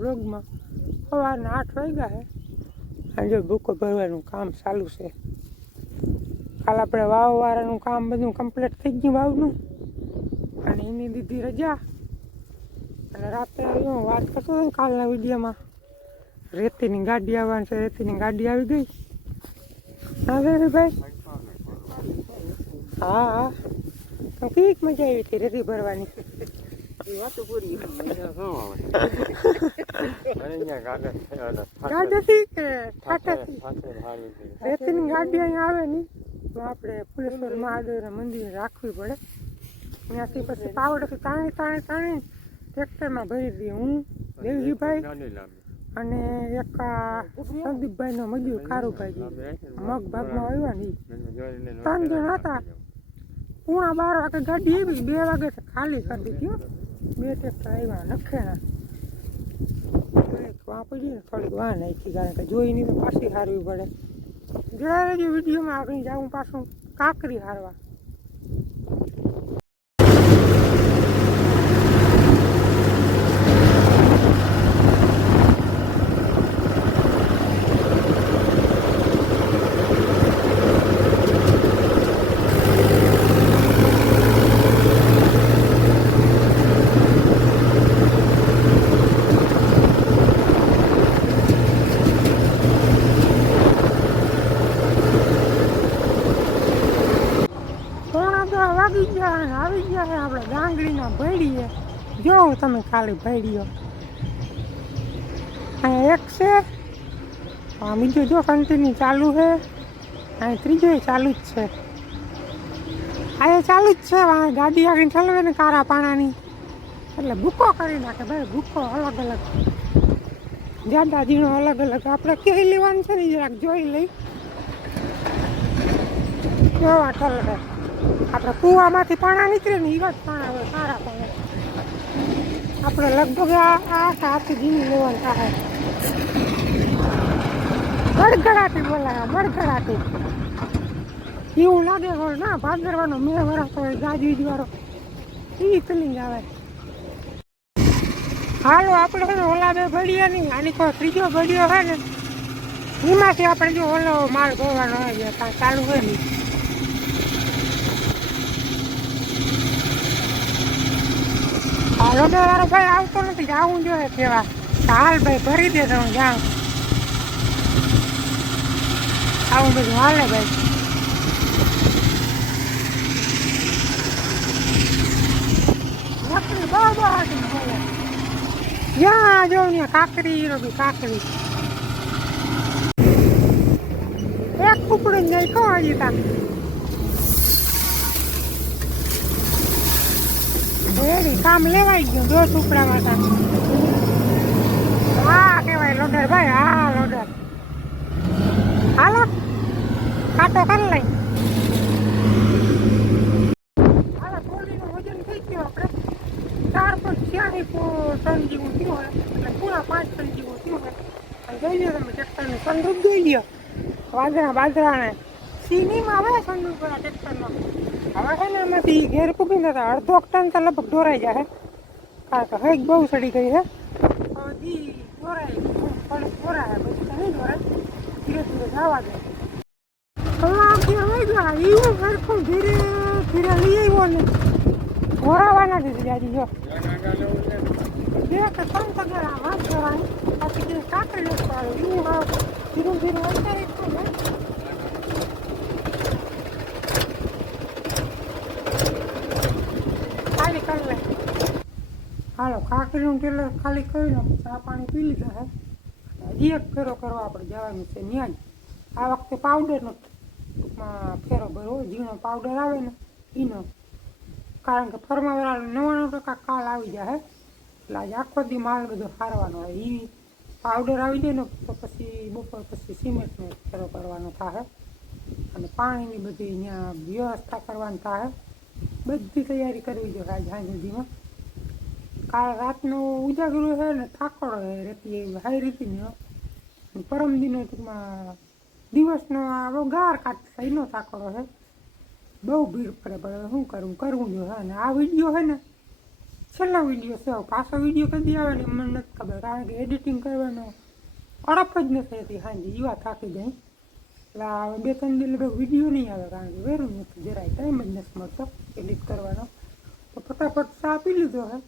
બ્લોગમાં સવારના આઠ વાગ્યા છે આજે ભૂકો ભરવાનું કામ ચાલુ છે. કાલ આપણે વાવવાળાનું કામ બધું કમ્પ્લીટ થઈ ગયું વાવનું. અને એની દીધી રજા. અને રાતે હું વાત કરતો હતો કાલના વિડીયોમાં. રેતીની ગાડી આવવાની છે, રેતીની ગાડી આવી ગઈ. હા ભાઈ? હા હા. કંઈક મજા આવી હતી રેતી ભરવાની. ગાડીથી રેતીની ગાડી અહીંયા આવે નહીં તો આપણે મહાદેવના મંદિર રાખવી પડે ત્યાંથી પછી પાવડેથી તાણી તાણી તાણી ટ્રેક્ટરમાં ભરી દઈએ હું દેવજીભાઈ અને એક સંદીપભાઈ સંદીપભાઈનો મજૂર કારુભાઈ મગ ભાગમાં આવ્યા નહીં ત્રણ જણ હતા પૂણા બાર વાગે ગાડી આવી બે વાગે ખાલી કરી દીધી. બે ટ્રેક્ટર આવ્યા નખેણા વાં વાપરી ને થોડીક વાં નાખી કારણ કે જોઈ તો પાછી હારવી પડે જ્યારે જે વિડીયોમાં આગળ જાઉં પાછું કાકરી હારવા પોણા તો વાગી ગયા અને આવી ગયા છે આપણે ગાંગડીના ભેડીએ જોવો તમે ખાલી ભાઈડીઓ અહીંયા એક છે, આ બીજું જો કન્ટિન્યુ ચાલુ છે, અહીં ત્રીજો ચાલુ જ છે. અહીંયા ચાલુ જ છે, આ ગાડી આગળ ઠલવે ને કારા પાણાની. એટલે ભૂકો કરી નાખે ભાઈ, ભૂકો અલગ અલગ. જાડા ઝીણો અલગ અલગ. આપણે કહી લેવાનું છે ને જરાક જોઈ લઈ. કેવા ઠલવે આપણે કૂવામાંથી પાણા નીકળે ને એવા જ પાણા હોય સારા પાણા. આપણે લગભગ આ હાથી જીવી લેવાનું થાય ગડગડાટી બોલાય ગડગડાટી એવું લાગે હોય ના, ભાદરવાનો મેં વરસ હોય ગાજવીજ વાળો એ ફિલિંગ આવે. હાલો, આપણે છે ઓલા બે ભળીએ નહીં આની કોઈ ત્રીજો ભળ્યો હોય ને, એમાંથી આપણે જો ઓલો માલ ગોવાનો હોય ચાલુ હોય નહીં તો વાળો ભાઈ આવતો નથી જવું જોઈએ કેવા હાલ ભાઈ ભરી દે તમે જાઉં આવું બધું હાલે ભાઈ. જ્યાં જો ને કાકરી કાકરી એક કુકડી નહીં કહો હજી તા રેડી, કામ લેવાઈ ગયું દો ટુકડામાં માતા. હા કહેવાય લોડર ભાઈ હા લોડર હાલો, કાંટો કરી લઈ. ચાર પોઈન્ટ છ્યાસી ટન જેવું થયું હોય, એટલે પૂરા પાંચ સંજીવો થયો હોય. જોઈ લો તમે, ટ્રેક્ટરનું સંદૂપ જોઈ લ્યો. વાદળા બાજરાને સીનીમાં આવે સંદૂક ટ્રેક્ટરનો હવે છે ને એમાંથી ઘેર પૂગી જતા અડધો ટન તો લગભગ દોરાઈ જાય કારણ કે હૈક બહુ સડી ગઈ છે હવે દી દોરાય થોડીક દોરાય પછી તો નહીં ધીરે ધીરે જવા દે. કલાક આખી એવું સરખું ધીરે ધીરે લઈ આવ્યો ને. ઘોરાવાના દીધી જાજી જો. વાત કરવાની પછી જે કાકરી એવું હાવ ધીરું ધીરું ને ખાલી કરી લે હાલો, કાકરીનું ટેલર ખાલી કરીને ચા પાણી પી લીધા, હે? હજી એક ફેરો કરવા આપણે જવાનું છે ન્યાય. આ વખતે પાવડરનો ટૂંકમાં ફેરો ભરવો ઝીણો પાવડર આવે ને એનો કારણ કે ફરમાવાળા નવ્વાણું ટકા કાલ આવી જાય એટલે આજે આખો દી માલ બધો હારવાનો હોય. એ પાવડર આવી જાય ને, તો પછી બપોર પછી સિમેન્ટનો ફેરો કરવાનો થાય અને પાણીની બધી અહીંયા વ્યવસ્થા કરવાની થાય બધી તૈયારી કરવી જોઈએ આજે સુધીમાં કાલ રાતનો ઉજાગરો છે ને, થાકડો છે, રેતી હાઈ રીતિનો પરમ દિનો ટૂંકમાં દિવસનો આ બહુ ગાર કાઢતા એનો થાકડો છે. બહુ ભીડ પડે, પણ શું કરવું કરવું જોઈએ અને આ વીડિયો છે ને, છેલ્લો વીડિયો છે પાછો વીડિયો કદી આવે ને, મને નથી ખબર, કારણ કે એડિટિંગ કરવાનો અડપ જ નથી હતી હાજી યુવા થાકી જાય. એટલે હવે બે ત્રણ દિવસ લગભગ વીડિયો નહીં આવે, કારણ કે વેરું નથી, જરાય ટાઈમ જ નથી મળતો એડિટ કરવાનો. તો ફટાફટ ચા પી લીધો હે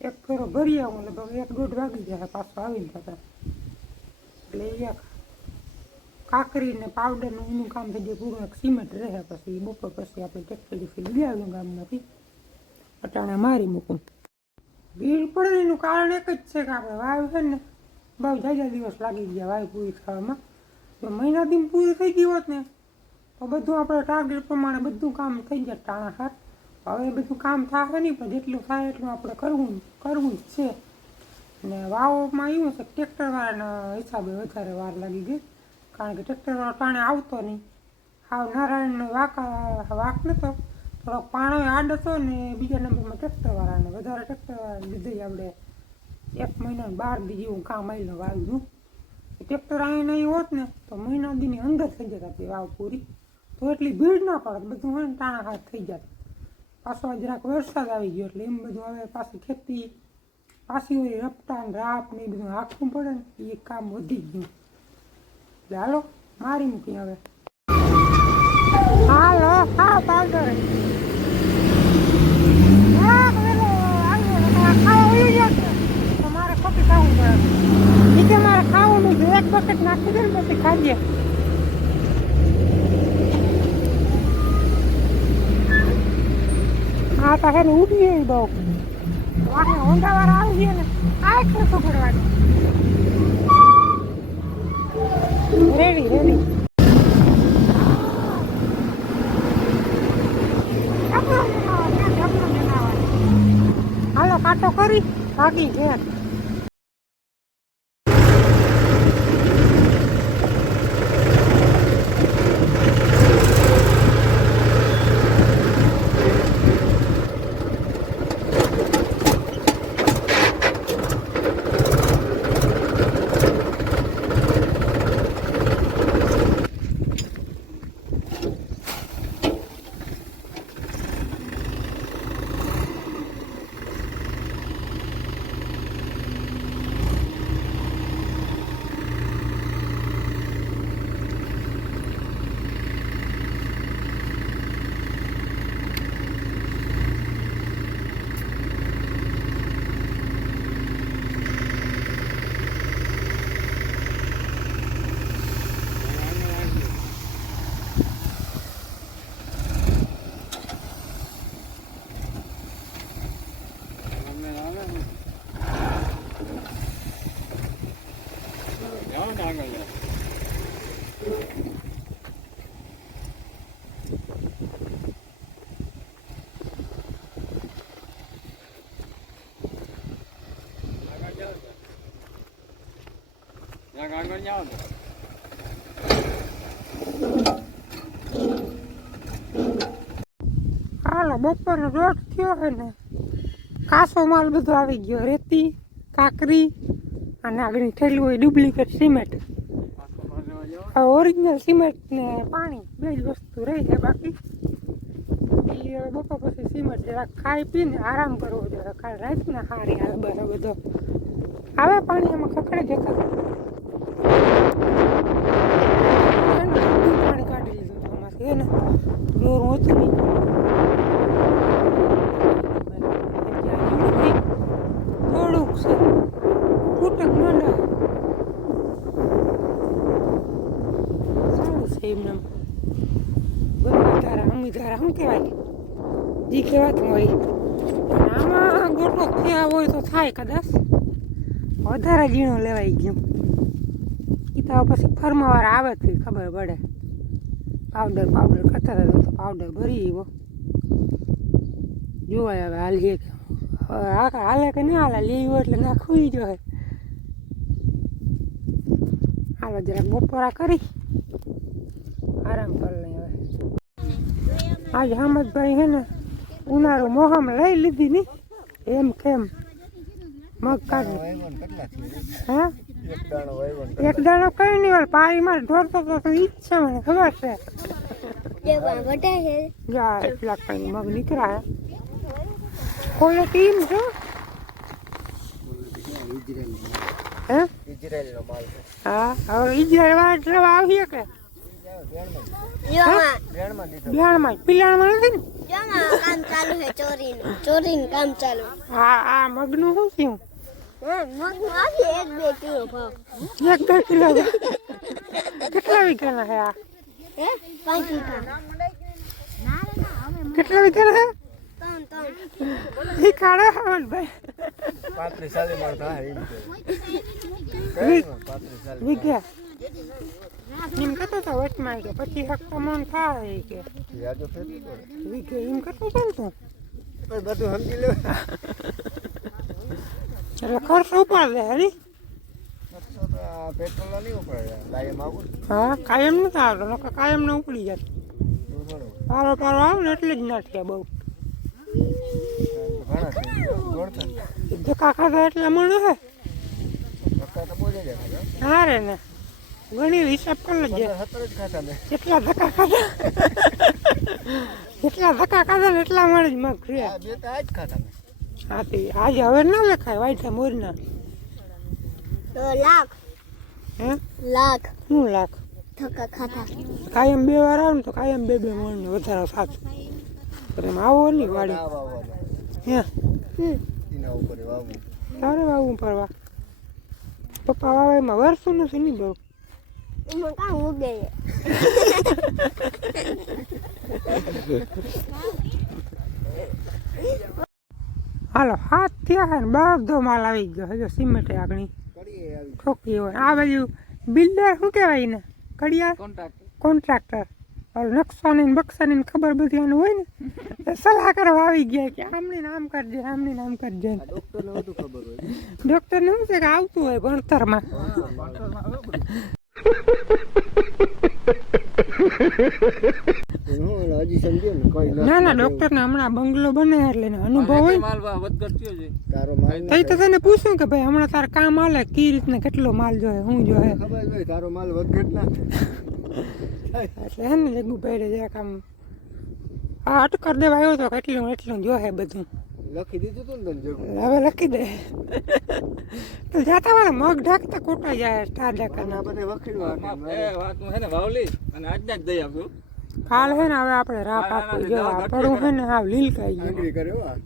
એક ફેરો ભરી આવું લગભગ એક દોઢ વાગી જાય, પાછો આવીને થતા એટલે એક કાકરી ને પાવડરનું એનું કામ થઈ જાય પૂરું એક સિમેન્ટ રહે પછી બપોર પછી આપણે ટેક્ટરી ફીલ લઈ આવ્યું ગામમાંથી. અટાણા મારી મૂકું. ભીડ પડે એનું કારણ એક જ છે કે આપણે વાવ છે ને બહુ જાજા દિવસ લાગી ગયા વાવ પૂરી થવામાં. જો મહિના દિન પૂરી થઈ ગઈ હોત ને, તો બધું આપણે ટાર્ગેટ પ્રમાણે બધું કામ થઈ જાય ટાણા હાથ. હવે બધું કામ થશે નહીં, પણ જેટલું થાય એટલું આપણે કરવું કરવું જ છે. ને વાવમાં એવું છે ટ્રેક્ટરવાળાના હિસાબે વધારે વાર લાગી ગઈ. કારણ કે ટ્રેક્ટરવાળો ટાણે આવતો નહીં. હાવ નારાયણનો વાક વાક નતો. થોડોક પાણો આડ હતો ને બીજા નંબરમાં ટ્રેક્ટરવાળાને વધારે ટ્રેક્ટરવાળાને લીધે આપણે એક મહિના બાર દી જેવું કામ આવેલું વાવ્યું. ટ્રેક્ટર અહીં નહીં હોત ને, તો મહિના દીની અંદર થઈ જતા તે વાવ પૂરી. તો એટલી ભીડ ના પડત, બધું હોય ને ટાણા હાથ થઈ જાત. પાછો જરાક વરસાદ આવી ગયો એટલે એમ બધું હવે પાછી ખેતી, પાછી હોય રપટા ને રાપ ને એ બધું હાંકવું પડે ને એ કામ વધી ગયું. એટલે હાલો, મારી મૂકી હવે. હાલો હા પાવડર મારે ખાવું પડે. મારે ખાવું નથી એક બકેટ નાખી દે ને પછી ખાજે હા તો હે ને ઉડી ગઈ બહુ. વાહે હોન્ડા વાળા આવી ગયા ને, આ એક નથી પડવાની રેડી રેડી હાલો, કાંટો કરી, ભાગી, ઘેર. હાલો બપોરનો દોઢ થયો છે ને, કાસો માલ બધો આવી ગયો, રેતી, કાકરી અને આગળની થયેલું હોય ડુપ્લિકેટ સિમેન્ટ. ઓરિજિનલ સિમેન્ટ ને પાણી, બે જ વસ્તુ રહી છે બાકી. હવે બપોર પછી સિમેન્ટ જરાક ખાઈ પીને આરામ કરવો જોઈએ. કાલ રાતના હારી આવે બરો બધો. આવે પાણી એમાં ખખડે જતા પાણી કાઢી એમાંથી ને દોરું થોડુંક છે ફૂટક સારું છે એમને બધા ધારા અમી ધારા શું કહેવાય જી કહેવાતું હોય આમાં ગોટો થયા હોય તો થાય કદાચ વધારે ઝીણો લેવાય ગયો એ તો પછી ફરમાવાળા આવે તો ખબર પડે પાવડર પાવડર કરતા હતા તો પાવડર ભરી ગયો. જોવાય હવે હાલીએ કે હાલે કે નહીં હાલે લેવું એટલે નાખવું જો હે. હાલો જરાક બપોરા કરી. આરામ કરી લઈ હવે. આજે હમદભાઈ હે ને ઉનાળો મોહમ લઈ લીધી ની. એમ કેમ? મગ કાઢી. હા? એક દાણો કઈ નહીં પાણી માં ઢોરતો તો તો ઈ જ છે મને ખબર છે. જા એટલા કઈ મગ નીકળ્યા કોઈ ટીમ છે હે ઇઝરાયલનો માલ છે હા હવે ઈજરાયલ વાળા લેવા આવીએ કે જોમાં રેણમાં દીધો બિયાણમાં પિલાણમાં નથી ને જોમાં કામ ચાલુ છે ચોરીનું ચોરીનું કામ ચાલુ આ આ મગનું શું થયું હા મગનું આવી એક બે કિલો ભાવ એક બે કિલો છે. કેટલા વીઘાના છે આ હે પાંચ વીઘા કેટલા વીઘાના છે? ત્રણ ત્રણ. ભાઈ. પાંત્રીસ સાલી માલ થાય એમ વી- પાંત્રીસ સાલી વીઘા. એમ કહેતો હતો વચમાં કે પછી હપ્તા મન થાય કે. ફેરવી એમ ને તું. પણ બધું સમજી લે એટલે ખર્ચ ઉપાડ હરી? તો આ પેટ્રોલ નહીં ઉપડે લાયમ આવું હા કાયમ નથી આવતો કાયમ ને ઉપડી જાય. પારો પારો આવે ને એટલે જ નાખ્યા બહુ. ઘણા છે ગોળતા ધક્કા ખાધા એટલે મને હે. હા રે ને. ઘણી હિસાબ કરી લેજે. જેટલા ધક્કા ખાધા. જેટલા ધક્કા ખાધા ને એટલા મળે જ મગ છે આ બે તો આ જ ખાતા મેં હા તે આજે હવે ના લખાય વાયઠા મોરના. તો લાખ. હે? લાખ. શું લાખ? થકા ખાતા કાયમ બે વાર આવે ને તો કાયમ બે બે મણ વધારે સાત પણ એમ આવો નહીં વાડી. હે? એના ઉપર વાવવું તારે વાવું પરવા પપ્પા વાવે એમાં વરસું નથી નહીં બહુ. એમાં કામ ઉગે? હાલો હાથ થયા ને બધો માલ આવી ગયો. હજુ સિમેન્ટ આગળ. ઠોકી હોય. આ બાજુ બિલ્ડર શું કહેવાય ને કડિયા કોન્ટ્રાક્ટર ઓલું નકશાની ને બક્ષાની ખબર બધી એનું હોય ને સલાહ કરવા આવી ગયા કે આમને નામ કરજે આમને ને આમ કરજે. ડોક્ટર ડૉક્ટરને શું છે કે આવતું હોય ભણતરમાં? હું હજી સમજ્યો ને કોઈ ના ના ડૉક્ટરને હમણાં બંગલો બને એટલે અનુભવ હોય. ને તારો માલ તઈ તો તને પૂછું કે ભાઈ હમણાં તાર કામ આલે કઈ રીતને કેટલો માલ જોઈએ હું જોઈએ ખબર હોય તારો માલ વધઘટ ના એટલે હે ને લેગુ ભાઈ જરાક આમ. આ અટકર દેવા આવ્યો તો કેટલું એટલું જોહે બધું. લખી દીધું તું ને જગું. હવે લખી દે. તો જાતા વાળા મગ ઢાંકતા કોટા જાય સ્ટાર અને ઢાંકરના આ બધે વખીડવા વાત હું હે ને વાવલી અને આજના જ દઈ આપ્યું કાલ હે ને હવે આપણે રાપ આપી જો પડું હે ને હાવ લીલકાઈ ગયું.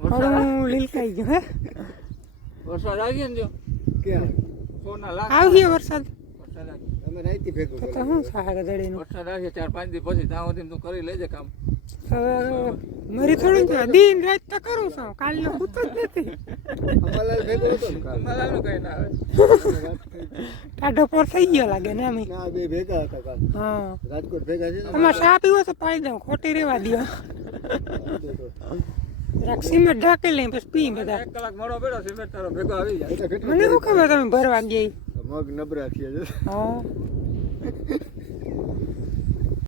પડું લીલકાઈ ગયું હે. વરસાદ આવી ગયો ને જો? સોના લાખ આવી વરસાદ. ચાર પાંચ દિવસ પછી ત્યાં સુધી તું કરી લેજે કામ. હવે મારી થોડું છે દિન રાત તો કરું છું. કાલનો પૂતો જ નથી. અંબાલાલ ભેગો હતો ને કાલ. કઈ ના આવે. થઈ. ટાઢો પર થઈ ગયો લાગે ને અમે ના બે ભેગા હતા કાલ. હા. રાજકોટ ભેગા છે ને? અમારે પીવો તો પાડી દઉં ખોટી રેવા દો જરાક સિમેન્ટ ઢાંકી લઈ પછી પી બધા. એક કલાક મોડો બેઠો સિમેન્ટ તારો ભેગો આવી જાય. મને શું ખબર તમે ભરવા ગઈ? મગ નબરા થયા છે.